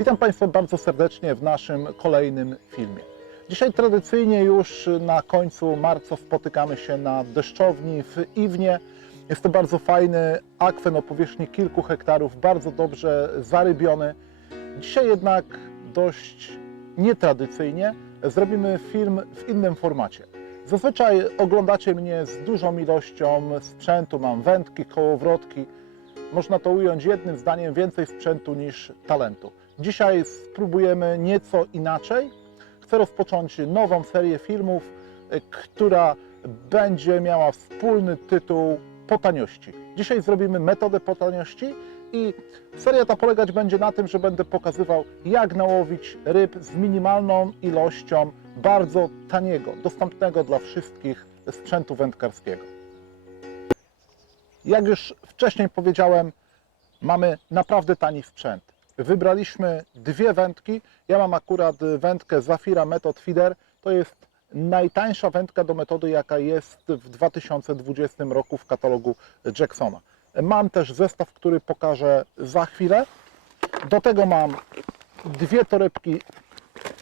Witam Państwa bardzo serdecznie w naszym kolejnym filmie. Dzisiaj tradycyjnie już na końcu marca spotykamy się na deszczowni w Iwnie. Jest to bardzo fajny akwen o powierzchni kilku hektarów, bardzo dobrze zarybiony. Dzisiaj jednak dość nietradycyjnie zrobimy film w innym formacie. Zazwyczaj oglądacie mnie z dużą ilością sprzętu, mam wędki, kołowrotki, można to ująć jednym zdaniem więcej sprzętu niż talentu. Dzisiaj spróbujemy nieco inaczej. Chcę rozpocząć nową serię filmów, y, która będzie miała wspólny tytuł Po taniości. Dzisiaj zrobimy metodę po taniości i seria ta polegać będzie na tym, że będę pokazywał jak nałowić ryb z minimalną ilością bardzo taniego, dostępnego dla wszystkich sprzętu wędkarskiego. Jak już wcześniej powiedziałem, mamy naprawdę tani sprzęt. Wybraliśmy dwie wędki. Ja mam akurat wędkę Zafira Method Feeder. To jest najtańsza wędka do metody, jaka jest w 2020 roku w katalogu Jacksona. Mam też zestaw, który pokażę za chwilę. Do tego mam dwie torebki,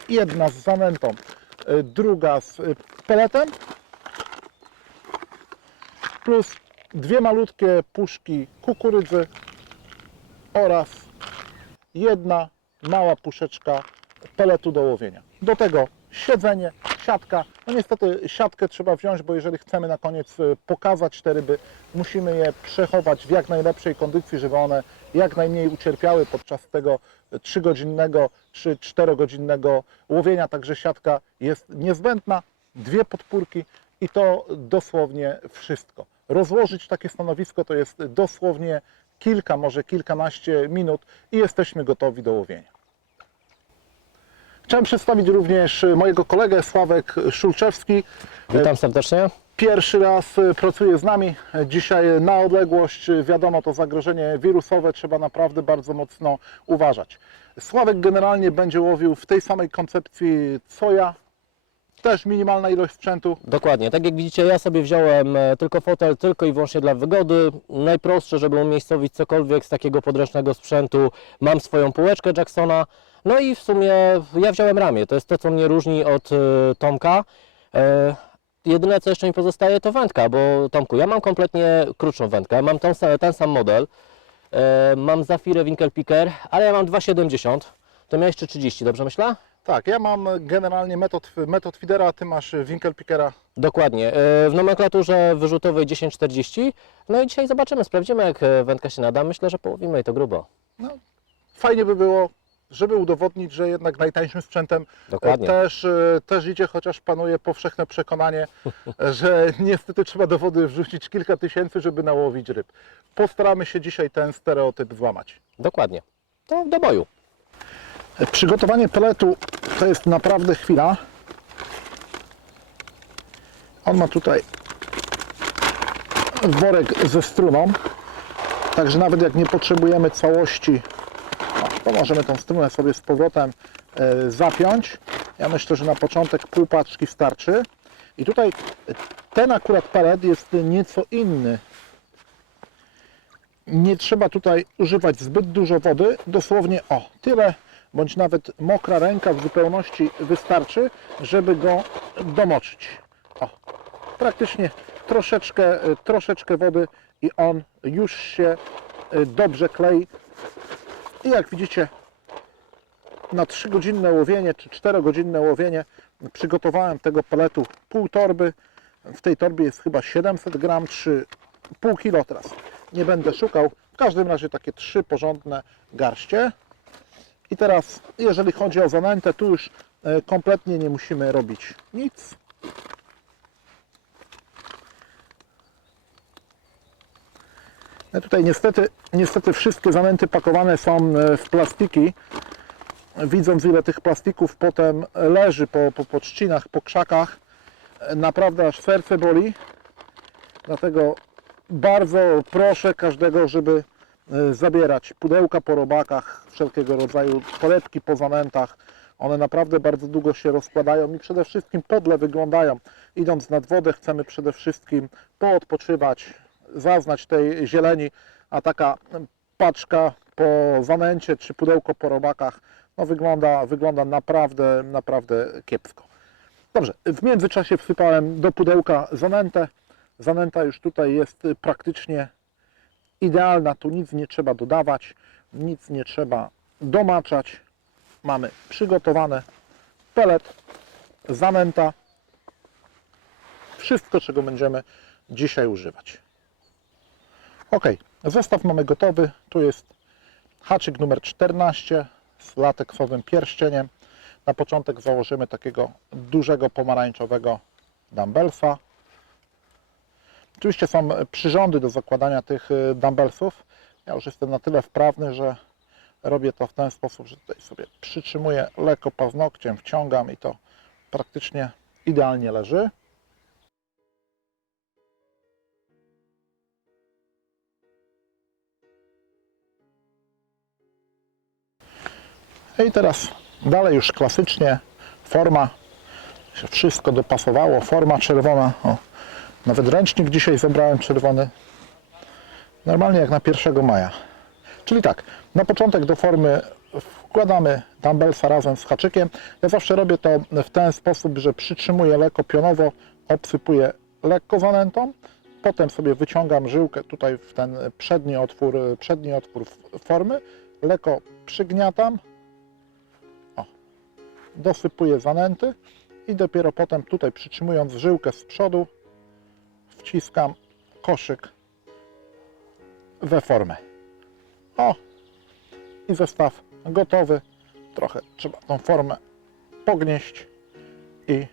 jedna z zanętą, druga z peletem plus dwie malutkie puszki kukurydzy oraz jedna mała puszeczka peletu do łowienia. Do tego siedzenie, siatka. No niestety siatkę trzeba wziąć, bo jeżeli chcemy na koniec y, pokazać te ryby, musimy je przechować w jak najlepszej kondycji, żeby one jak najmniej ucierpiały podczas tego 3-godzinnego czy 4-godzinnego łowienia. Także siatka jest niezbędna. Dwie podpórki i to dosłownie wszystko. Rozłożyć takie stanowisko to jest dosłownie kilka, może kilkanaście minut i jesteśmy gotowi do łowienia. Chciałem przedstawić również mojego kolegę Sławek Szulczewski. Witam serdecznie. Pierwszy raz pracuje z nami. Dzisiaj na odległość. Wiadomo, to zagrożenie wirusowe trzeba naprawdę bardzo mocno uważać. Sławek generalnie będzie łowił w tej samej koncepcji co ja. Też minimalna ilość sprzętu. Dokładnie. Tak jak widzicie, ja sobie wziąłem e, tylko fotel, tylko i wyłącznie dla wygody. Najprostsze, żeby umiejscowić cokolwiek z takiego podręcznego sprzętu. Mam swoją półeczkę Jacksona. No i w sumie ja wziąłem ramię. To jest to, co mnie różni od e, Tomka. E, jedyne, co jeszcze mi pozostaje, to wędka, bo Tomku, ja mam kompletnie krótszą wędkę. Mam ten, sam- ten sam model. Mam Zafirę Winkelpicker, ale ja mam 2,70. To miałeś 3,30, dobrze myślę? Tak, ja mam generalnie metod, metod feedera, a ty masz Winkelpickera. Dokładnie. E, W nomenklaturze wyrzutowej 1040. No i dzisiaj zobaczymy, sprawdzimy jak e, wędka się nada. Myślę, że połowimy i to grubo. No, fajnie by było, żeby udowodnić, że jednak najtańszym sprzętem Dokładnie. też, e, też idzie, chociaż panuje powszechne przekonanie, że niestety trzeba do wody wrzucić kilka tysięcy, żeby nałowić ryb. Postaramy się dzisiaj ten stereotyp złamać. Dokładnie. To do boju. Przygotowanie peletu to jest naprawdę chwila. On ma tutaj worek ze struną, także nawet jak nie potrzebujemy całości, o, to możemy tą strunę sobie z powrotem e, zapiąć. Ja myślę, że na początek pół paczki starczy. I tutaj ten akurat pelet jest nieco inny. Nie trzeba tutaj używać zbyt dużo wody, dosłownie o tyle, bądź nawet mokra ręka w zupełności wystarczy, żeby go domoczyć. O, praktycznie troszeczkę, troszeczkę wody i on już się e, dobrze klei. I jak widzicie, na 3-godzinne łowienie czy 4-godzinne łowienie przygotowałem tego peletu pół torby. W tej torbie jest chyba 700 gram czy pół kilo teraz. Nie będę szukał. W każdym razie takie trzy porządne garście. I teraz, jeżeli chodzi o zanętę, tu już e, kompletnie nie musimy robić nic. No tutaj niestety, niestety wszystkie zanęty pakowane są e, w plastiki. Widząc ile tych plastików potem leży po, po, po trzcinach, po krzakach, e, naprawdę aż serce boli. Dlatego bardzo proszę każdego, żeby e, zabierać pudełka po robakach, wszelkiego rodzaju torebki po zanętach. One naprawdę bardzo długo się rozkładają i przede wszystkim podle wyglądają. Idąc nad wodę chcemy przede wszystkim poodpoczywać, zaznać tej zieleni, a taka paczka po zanęcie czy pudełko po robakach no wygląda, wygląda naprawdę, naprawdę kiepsko. Dobrze, w międzyczasie wsypałem do pudełka zanętę. Zanęta już tutaj jest praktycznie idealna, tu nic nie trzeba dodawać, nic nie trzeba domaczać. Mamy przygotowane pelet, zanęta, wszystko czego będziemy dzisiaj używać. Ok, zestaw mamy gotowy. Tu jest haczyk numer 14 z lateksowym pierścieniem. Na początek założymy takiego dużego pomarańczowego dumbbellsa. Oczywiście są przyrządy do zakładania tych y, dumbbellsów. Ja już jestem na tyle wprawny, że robię to w ten sposób, że tutaj sobie przytrzymuję lekko paznokciem, wciągam i to praktycznie idealnie leży. I teraz dalej już klasycznie forma się wszystko dopasowało, forma czerwona. O, nawet ręcznik dzisiaj zebrałem czerwony. Normalnie jak na 1 maja. Czyli tak, na początek do formy wkładamy dumbbellsa razem z haczykiem. Ja zawsze robię to w ten sposób, że przytrzymuję lekko pionowo, obsypuję lekko zanętą, potem sobie wyciągam żyłkę tutaj w ten przedni otwór, przedni otwór formy, lekko przygniatam, o, dosypuję zanęty i dopiero potem tutaj przytrzymując żyłkę z przodu wciskam koszyk we formę. O, i zestaw gotowy. Trochę trzeba tą formę pognieść i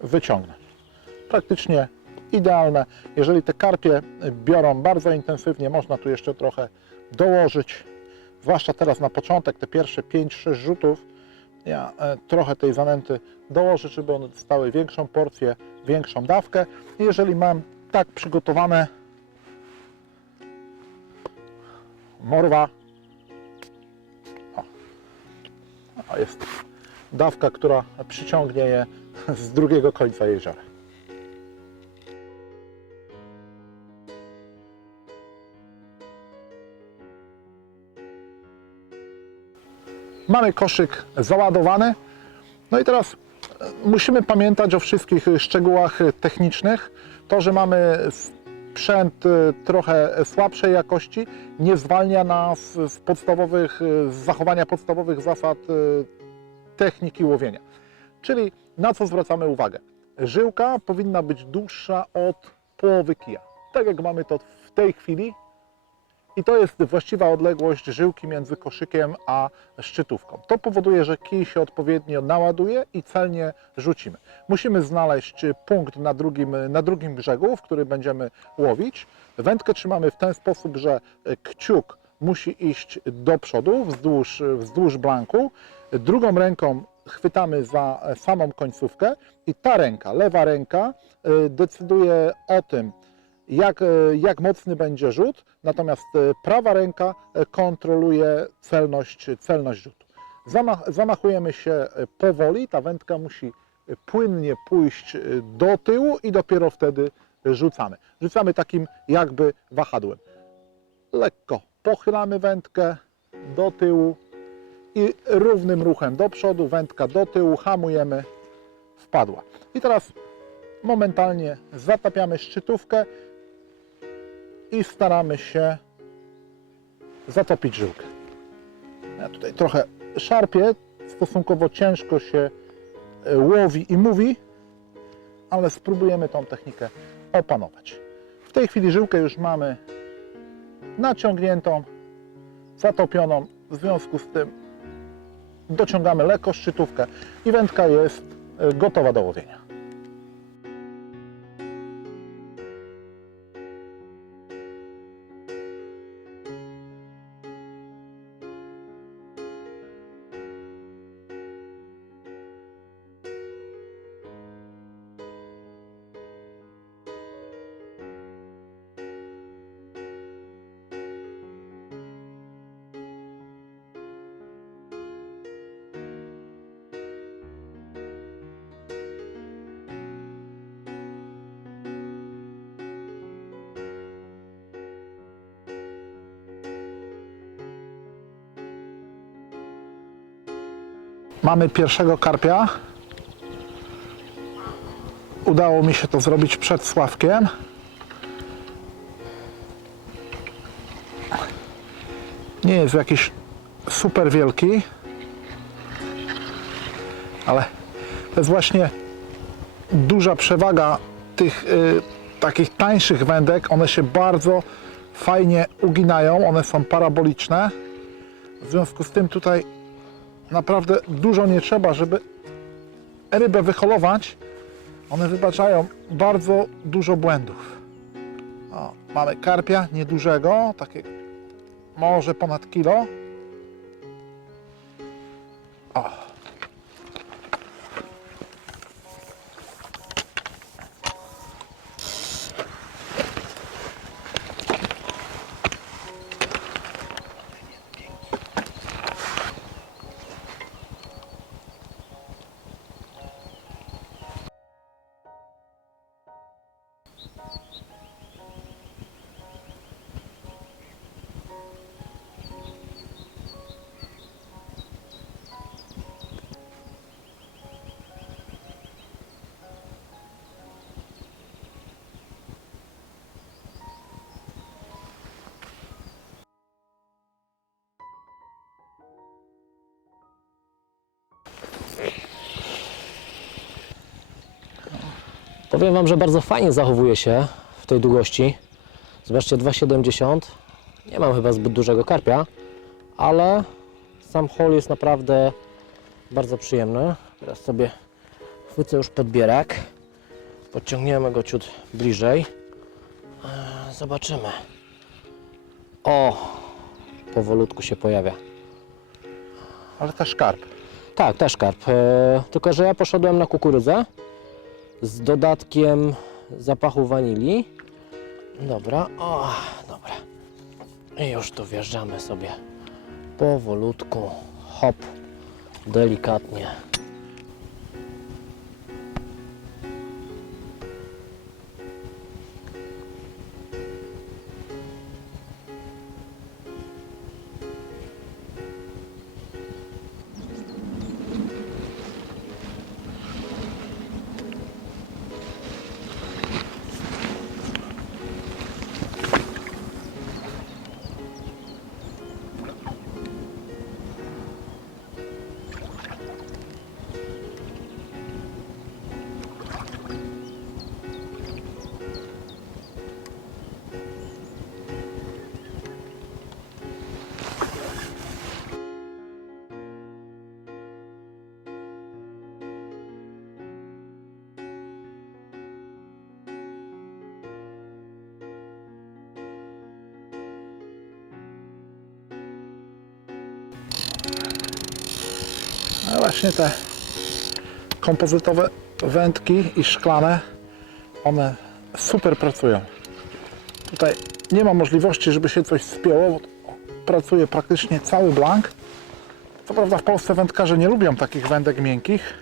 wyciągnąć. Praktycznie idealne. Jeżeli te karpie biorą bardzo intensywnie, można tu jeszcze trochę dołożyć. Zwłaszcza teraz na początek, te pierwsze 5-6 rzutów, ja e, trochę tej zanęty dołożę, żeby one dostały większą porcję, większą dawkę. Jeżeli mam tak przygotowane morwa. O. O, jest dawka, która przyciągnie je z drugiego końca jeziora. Mamy koszyk załadowany. No i teraz e, musimy pamiętać o wszystkich szczegółach technicznych. To, że mamy sprzęt trochę słabszej jakości nie zwalnia nas z podstawowych, z zachowania podstawowych zasad techniki łowienia. Czyli na co zwracamy uwagę? Żyłka powinna być dłuższa od połowy kija. Tak jak mamy to w tej chwili. I to jest właściwa odległość żyłki między koszykiem a szczytówką. To powoduje, że kij się odpowiednio naładuje i celnie rzucimy. Musimy znaleźć punkt na drugim, na drugim brzegu, w który będziemy łowić. Wędkę trzymamy w ten sposób, że kciuk musi iść do przodu, wzdłuż, wzdłuż blanku. Drugą ręką chwytamy za samą końcówkę i ta ręka, lewa ręka y, decyduje o tym, jak, e, jak mocny będzie rzut, natomiast e, prawa ręka e, kontroluje celność, celność rzutu. Zamach, zamachujemy się powoli, ta wędka musi płynnie pójść do tyłu i dopiero wtedy rzucamy. Rzucamy takim jakby wahadłem. Lekko pochylamy wędkę do tyłu i równym ruchem do przodu, wędka do tyłu, hamujemy, wpadła. I teraz momentalnie zatapiamy szczytówkę i staramy się zatopić żyłkę. Ja tutaj trochę szarpię, stosunkowo ciężko się e, łowi i mówi, ale spróbujemy tą technikę opanować. W tej chwili żyłkę już mamy naciągniętą, zatopioną, w związku z tym dociągamy lekko szczytówkę i wędka jest e, gotowa do łowienia. Mamy pierwszego karpia. Udało mi się to zrobić przed Sławkiem. Nie jest jakiś super wielki, ale to jest właśnie duża przewaga tych y, takich tańszych wędek. One się bardzo fajnie uginają, one są paraboliczne. W związku z tym tutaj naprawdę dużo nie trzeba, żeby rybę wyholować. One wybaczają bardzo dużo błędów. O, mamy karpia niedużego, takiego może ponad kilo. O. Powiem Wam, że bardzo fajnie zachowuje się w tej długości. Zobaczcie, 2,70. Nie mam chyba zbyt dużego karpia, ale sam hol jest naprawdę bardzo przyjemny. Teraz sobie chwycę już podbierak. Podciągniemy go ciut bliżej. Eee, Zobaczymy. O! Powolutku się pojawia. Ale też karp. Tak, też karp. E, tylko, że ja poszedłem na kukurydzę z dodatkiem zapachu wanilii. Dobra, o, dobra. I już tu wjeżdżamy sobie powolutku, hop, delikatnie. Właśnie te kompozytowe wędki i szklane, one super pracują. Tutaj nie ma możliwości, żeby się coś spięło, bo pracuje praktycznie cały blank. Co prawda w Polsce wędkarze nie lubią takich wędek miękkich,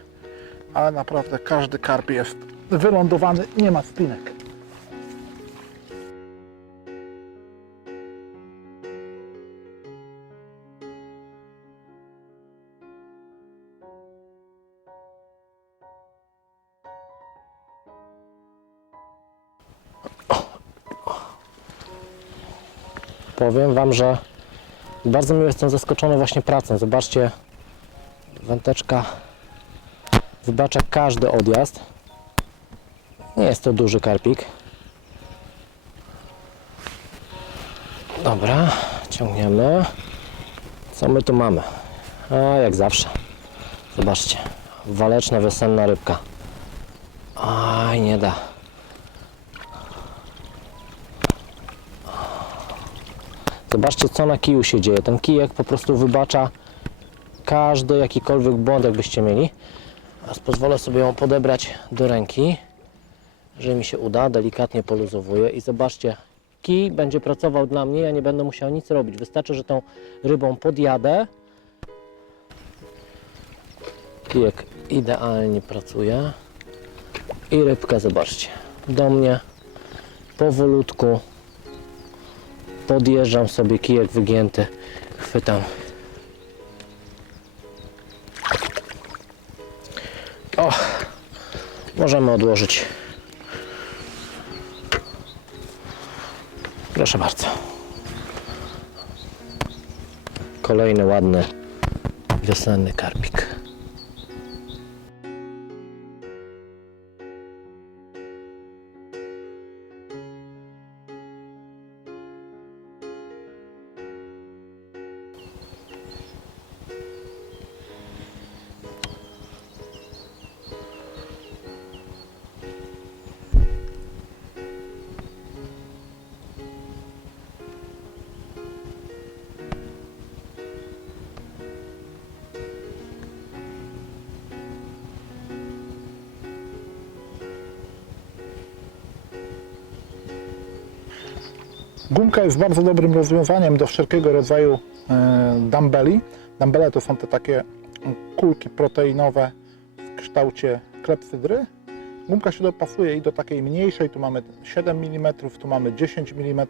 ale naprawdę każdy karp jest wylądowany, nie ma spinek. Powiem Wam, że bardzo miło jestem zaskoczony właśnie pracą. Zobaczcie, wędeczka wybacza każdy odjazd. Nie jest to duży karpik. Dobra, ciągniemy. Co my tu mamy? A jak zawsze. Zobaczcie, waleczna, wiosenna rybka. Aj, nie da. Zobaczcie, co na kiju się dzieje. Ten kijek po prostu wybacza każdy jakikolwiek błąd, jakbyście mieli. Teraz pozwolę sobie ją podebrać do ręki, że mi się uda. Delikatnie poluzowuję i zobaczcie, kij będzie pracował dla mnie, ja nie będę musiał nic robić. Wystarczy, że tą rybą podjadę. Kijek idealnie pracuje. I rybka, zobaczcie, do mnie powolutku podjeżdżam sobie kijek wygięty, chwytam. O, możemy odłożyć. Proszę bardzo. Kolejny ładny wiosenny karpik. Gumka jest bardzo dobrym rozwiązaniem do wszelkiego rodzaju e, dumbbelli. Dumbbelle to są te takie kulki proteinowe w kształcie klepsydry. Gumka się dopasuje i do takiej mniejszej, tu mamy 7 mm, tu mamy 10 mm.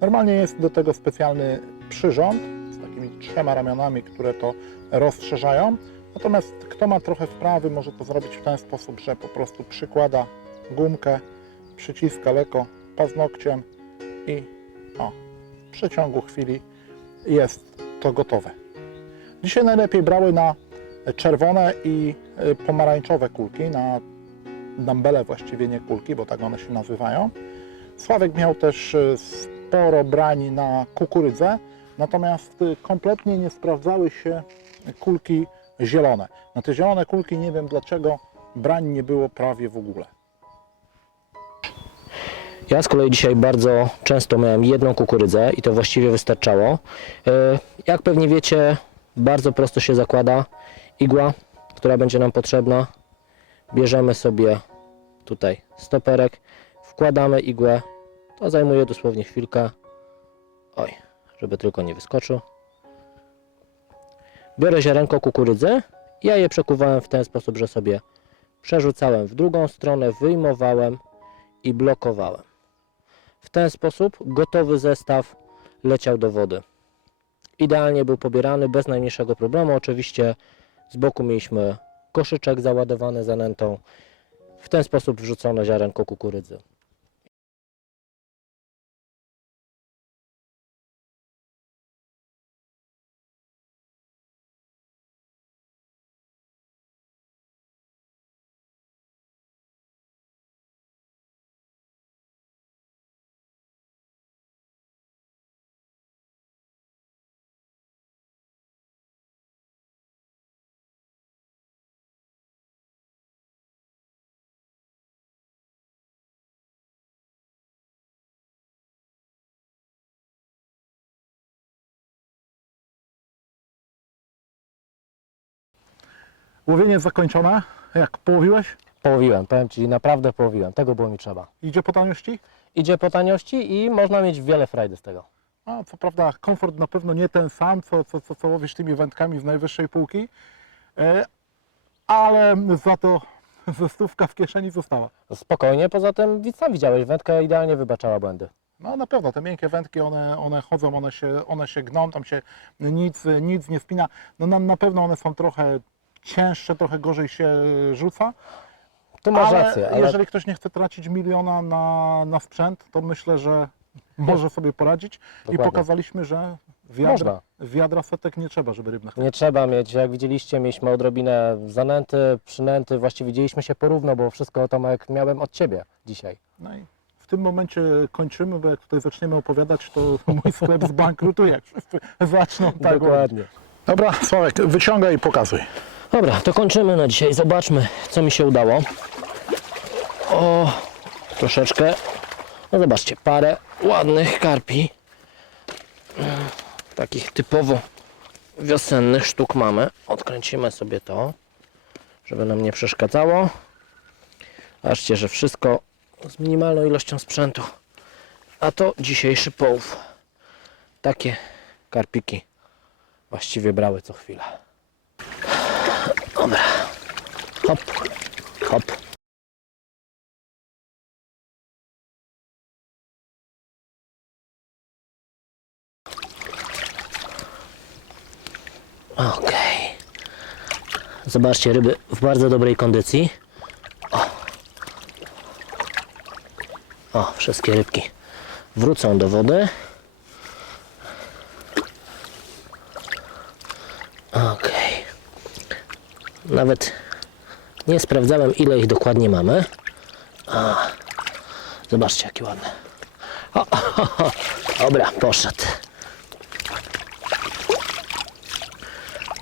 Normalnie jest do tego specjalny przyrząd z takimi trzema ramionami, które to rozszerzają. Natomiast kto ma trochę wprawy, może to zrobić w ten sposób, że po prostu przykłada gumkę, przyciska lekko paznokciem i o, w przeciągu chwili jest to gotowe. Dzisiaj najlepiej brały na czerwone i y, pomarańczowe kulki, na dumbbelle właściwie nie kulki, bo tak one się nazywają. Sławek miał też y, sporo brań na kukurydzę, natomiast y, kompletnie nie sprawdzały się kulki zielone. Na te zielone kulki nie wiem dlaczego brań nie było prawie w ogóle. Ja z kolei dzisiaj bardzo często miałem jedną kukurydzę i to właściwie wystarczało. E, Jak pewnie wiecie, bardzo prosto się zakłada igła, która będzie nam potrzebna. Bierzemy sobie tutaj stoperek, wkładamy igłę. To zajmuje dosłownie chwilkę. Oj, żeby tylko nie wyskoczył. Biorę ziarenko kukurydzy. Ja je przekuwałem w ten sposób, że sobie przerzucałem w drugą stronę, wyjmowałem i blokowałem. W ten sposób gotowy zestaw leciał do wody. Idealnie był pobierany bez najmniejszego problemu. Oczywiście z boku mieliśmy koszyczek załadowany zanętą. W ten sposób wrzucono ziarenko kukurydzy. Łowienie zakończone. Jak połowiłeś? Połowiłem, powiem Ci, naprawdę połowiłem. Tego było mi trzeba. Idzie po taniości? Idzie po taniości i można mieć wiele frajdy z tego. A, co prawda komfort na pewno nie ten sam, co, co, co, co łowisz tymi wędkami z najwyższej półki, e, ale za to zestówka w kieszeni została. Spokojnie, poza tym sam widziałeś, wędka idealnie wybaczała błędy. No na pewno, te miękkie wędki, one, one chodzą, one się, one się gną, tam się nic, nic nie spina. No na, na pewno one są trochę cięższe, trochę gorzej się rzuca, Tu masz ale rację, ale jeżeli ktoś nie chce tracić miliona na, na sprzęt, to myślę, że może sobie poradzić i Dokładnie. pokazaliśmy, że wiadra, Można. wiadra setek nie trzeba, żeby ryb nachwycić. Nie trzeba mieć, jak widzieliście, mieliśmy odrobinę zanęty, przynęty, właściwie widzieliśmy się porówno, bo wszystko Tomek miałem od Ciebie dzisiaj. No i w tym momencie kończymy, bo jak tutaj zaczniemy opowiadać, to mój sklep zbankrutuje. jak Wszyscy zaczną tak. Dokładnie. Dobra, Sławek, wyciągaj i pokazuj. Dobra, to kończymy na dzisiaj. Zobaczmy, co mi się udało. O, troszeczkę. No zobaczcie, parę ładnych karpi. Mm, Takich typowo wiosennych sztuk mamy. Odkręcimy sobie to, żeby nam nie przeszkadzało. Patrzcie, że wszystko z minimalną ilością sprzętu. A to dzisiejszy połów. Takie karpiki właściwie brały co chwilę. Dobra. Hop, hop. Okej. Zobaczcie, ryby w bardzo dobrej kondycji. O, O, wszystkie rybki wrócą do wody. Okej. Nawet nie sprawdzałem, ile ich dokładnie mamy. A, zobaczcie, jakie ładne. O, o, o, dobra, poszedł.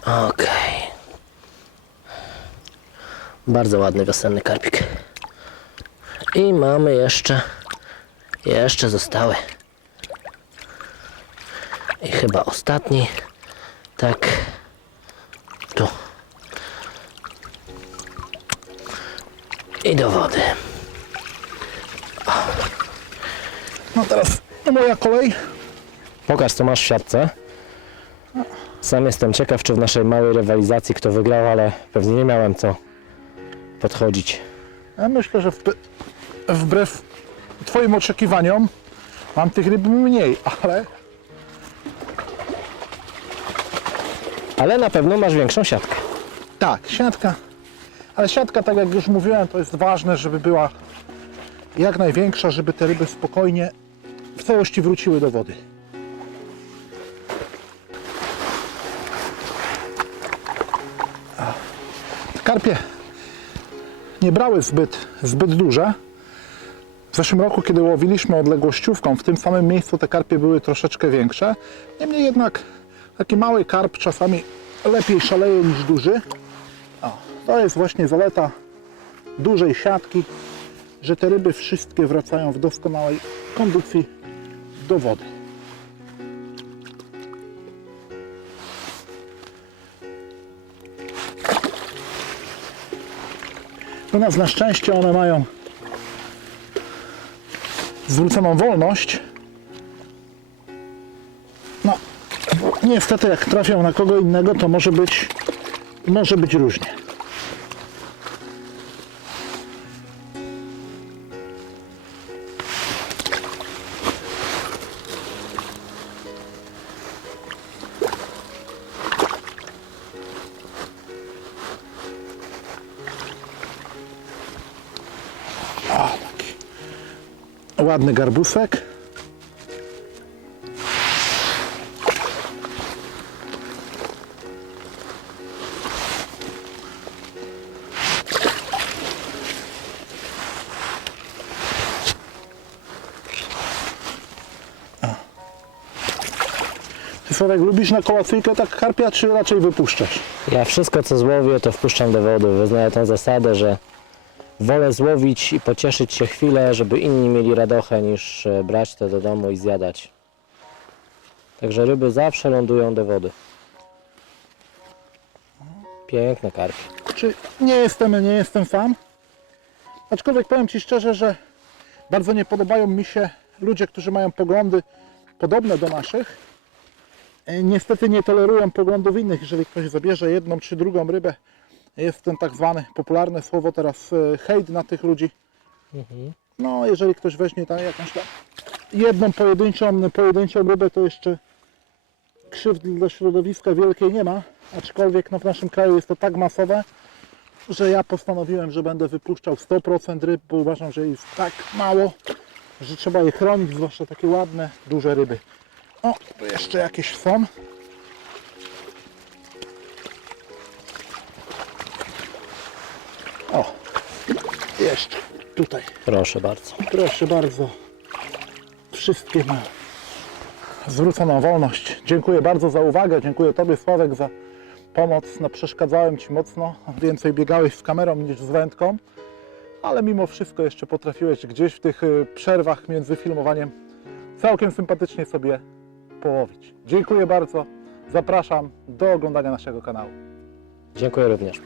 Okej. Bardzo ładny wiosenny karpik. I mamy jeszcze, jeszcze zostały. I chyba ostatni. Tak. I do wody. No teraz moja kolej. Pokaż co masz w siatce. Sam jestem ciekaw, czy w naszej małej rywalizacji kto wygrał, ale pewnie nie miałem co podchodzić. Ja myślę, że wb- wbrew Twoim oczekiwaniom mam tych ryb mniej, ale Ale na pewno masz większą siatkę. tak, siatka. Ale siatka, tak jak już mówiłem, to jest ważne, żeby była jak największa, żeby te ryby spokojnie w całości wróciły do wody. Karpie nie brały zbyt, zbyt duże. W zeszłym roku, kiedy łowiliśmy odległościówką, w tym samym miejscu te karpie były troszeczkę większe. Niemniej jednak taki mały karp czasami lepiej szaleje niż duży. To jest właśnie zaleta dużej siatki, że te ryby wszystkie wracają w doskonałej kondycji do wody. U nas na szczęście one mają zwróconą wolność. No, niestety jak trafią na kogo innego, to może być, może być różnie. Ładny garbusek. Sławek, lubisz na kolacyjkę tak karpia, czy raczej wypuszczasz? Ja wszystko co złowię, to wpuszczam do wody. Wyznaję tę zasadę, że wolę złowić i pocieszyć się chwilę, żeby inni mieli radochę, niż e, brać to do domu i zjadać. Także ryby zawsze lądują do wody. Piękne karpie. Czy nie jestem, nie jestem sam? Aczkolwiek powiem Ci szczerze, że bardzo nie podobają mi się ludzie, którzy mają poglądy podobne do naszych. E, Niestety nie tolerują poglądów innych. Jeżeli ktoś zabierze jedną czy drugą rybę, jest ten tak zwany popularne słowo teraz e, hejt na tych ludzi. No, jeżeli ktoś weźmie tam jakąś tam jedną pojedynczą, pojedynczą rybę, to jeszcze krzywdy dla środowiska wielkiej nie ma. Aczkolwiek no, w naszym kraju jest to tak masowe, że ja postanowiłem, że będę wypuszczał 100% ryb, bo uważam, że jest tak mało, że trzeba je chronić, zwłaszcza takie ładne, duże ryby. O, tu jeszcze jakieś są. O, jeszcze tutaj. Proszę bardzo. Proszę bardzo. Wszystkie ma zwróconą wolność. Dziękuję bardzo za uwagę. Dziękuję Tobie, Sławek, za pomoc. No, przeszkadzałem Ci mocno. Więcej biegałeś z kamerą niż z wędką. Ale mimo wszystko jeszcze potrafiłeś gdzieś w tych y, przerwach między filmowaniem całkiem sympatycznie sobie połowić. Dziękuję bardzo. Zapraszam do oglądania naszego kanału. Dziękuję również.